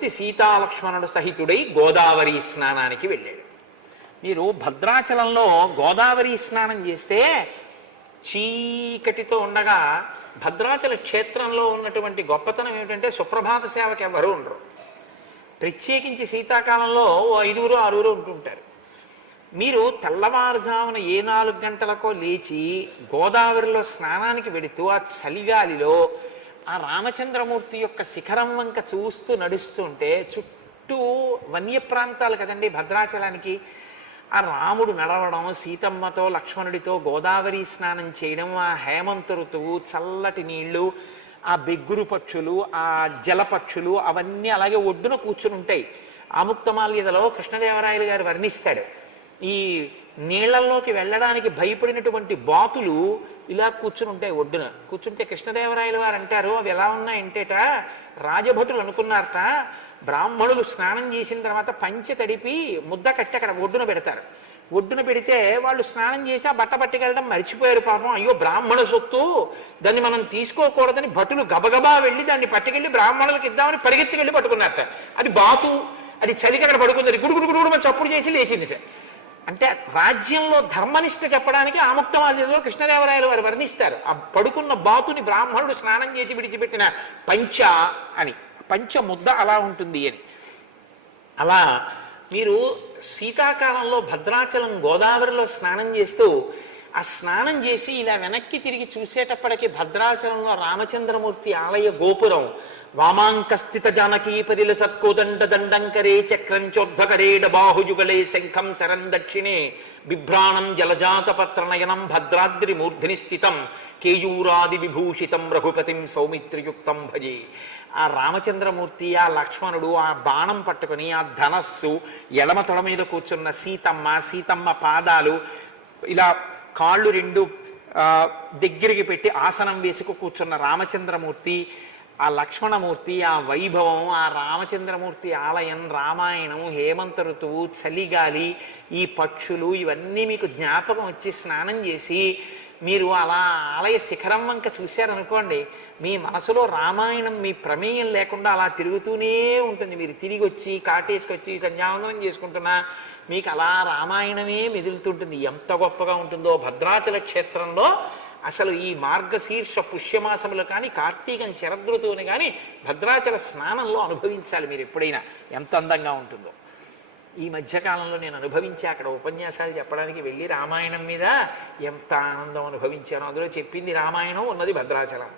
రామచంద్రమూర్తి సీతాలక్ష్మణుడు సహితుడై గోదావరి స్నానానికి వెళ్ళాడు. మీరు భద్రాచలంలో గోదావరి స్నానం చేస్తే చీకటితో ఉండగా భద్రాచల క్షేత్రంలో ఉన్నటువంటి గొప్పతనం ఏమిటంటే సుప్రభాత సేవకి ఎవరు ఉండరు. ప్రత్యేకించి శీతాకాలంలో 5 6 ఉంటుంటారు. మీరు తెల్లవారుజామున 4 గంటలకో లేచి గోదావరిలో స్నానానికి వెడుతూ ఆ చలిగాలిలో ఆ రామచంద్రమూర్తి యొక్క శిఖరం వంక చూస్తూ నడుస్తుంటే చుట్టూ వన్యప్రాంతాలు కదండి భద్రాచలానికి. ఆ రాముడు నడవడం, సీతమ్మతో లక్ష్మణుడితో గోదావరి స్నానం చేయడం, ఆ హేమంత ఋతువు, చల్లటి నీళ్లు, ఆ బెగ్గురు పక్షులు, ఆ జలపక్షులు అవన్నీ అలాగే ఒడ్డున కూర్చుని ఉంటాయి. ఆముక్తమాల్యదలో కృష్ణదేవరాయలు గారు వర్ణిస్తాడు. ఈ నీళ్లలోకి వెళ్ళడానికి భయపడినటువంటి బాతులు ఇలా కూర్చుని ఉంటాయి. ఒడ్డున కూర్చుంటే కృష్ణదేవరాయలు వారు అంటారు, అవి ఎలా ఉన్నాయంటేట రాజభటులు అనుకున్నారట బ్రాహ్మణులు స్నానం చేసిన తర్వాత పంచె తడిపి ముద్ద కట్టి అక్కడ ఒడ్డున పెడతారు. ఒడ్డున పెడితే వాళ్ళు స్నానం చేసి ఆ బట్ట పట్టుకెళ్ళడం మర్చిపోయారు పాపం. అయ్యో బ్రాహ్మణ సొత్తు, దాన్ని మనం తీసుకోకూడదని భటులు గబగబా వెళ్ళి దాన్ని పట్టుకెళ్ళి బ్రాహ్మణులకు ఇద్దామని పరిగెత్తుకెళ్ళి పట్టుకున్నారట. అది బాతు, అది చలికి అక్కడ పడుకుంది. గుడుగుడు చప్పుడు చేసి లేచిందిట. అంటే రాజ్యంలో ధర్మనిష్ట చెప్పడానికి ఆముక్తమాల్యంలో కృష్ణదేవరాయలు వారు వర్ణిస్తారు. ఆ పడుకున్న బాతుని బ్రాహ్మణుడు స్నానం చేసి విడిచిపెట్టిన పంచ అని, పంచ ముద్ద అలా ఉంటుంది అని. అలా మీరు శీతాకాలంలో భద్రాచలం గోదావరిలో స్నానం చేస్తూ ఆ స్నానం చేసి ఇలా వెనక్కి తిరిగి చూసేటప్పటికి భద్రాచలంలో రామచంద్రమూర్తి ఆలయ గోపురం వామాంకస్థిత జానకీ పరిల సత్కోదండ దండంకరే చక్రంచోద్భకరేడ బాహుయుగలే శంఖం శరం దక్షిణే బిభ్రాణం జలజాత పత్రనయనం భద్రాద్రి మూర్ధిని స్థితం కేయూరాది విభూషితం రఘుపతిం సౌమిత్రియుక్తం భజే. ఆ రామచంద్రమూర్తి, ఆ లక్ష్మణుడు ఆ బాణం పట్టుకుని ఆ ధనస్సు, ఎడమ తొడ మీద కూర్చున్న సీతమ్మ, సీతమ్మ పాదాలు ఇలా కాళ్ళు 2 దగ్గరికి పెట్టి ఆసనం వేసుకు కూర్చున్న రామచంద్రమూర్తి, ఆ లక్ష్మణమూర్తి, ఆ వైభవం, ఆ రామచంద్రమూర్తి ఆలయం, రామాయణం, హేమంత ఋతువు, చలిగాలి, ఈ పక్షులు ఇవన్నీ మీకు జ్ఞాపకం వచ్చి స్నానం చేసి మీరు అలా ఆలయ శిఖరం వంక చూశారనుకోండి, మీ మనసులో రామాయణం మీ ప్రమేయం లేకుండా అలా తిరుగుతూనే ఉంటుంది. మీరు తిరిగి వచ్చి కాటేసుకొచ్చి సంధ్యావందనం చేసుకుంటున్నా మీకు అలా రామాయణమే మెదులుతుంటుంది. ఎంత గొప్పగా ఉంటుందో భద్రాచల క్షేత్రంలో. అసలు ఈ మార్గశీర్ష పుష్యమాసములు కానీ కార్తీకం శరదృతువుని కానీ భద్రాచల స్నానంలో అనుభవించాలి మీరు ఎప్పుడైనా, ఎంత అందంగా ఉంటుందో. ఈ మధ్యకాలంలో నేను అనుభవించి అక్కడ ఉపన్యాసాలు చెప్పడానికి వెళ్ళి రామాయణం మీద ఎంత ఆనందం అనుభవించానో. అందులో చెప్పింది రామాయణం, ఉన్నది భద్రాచలం.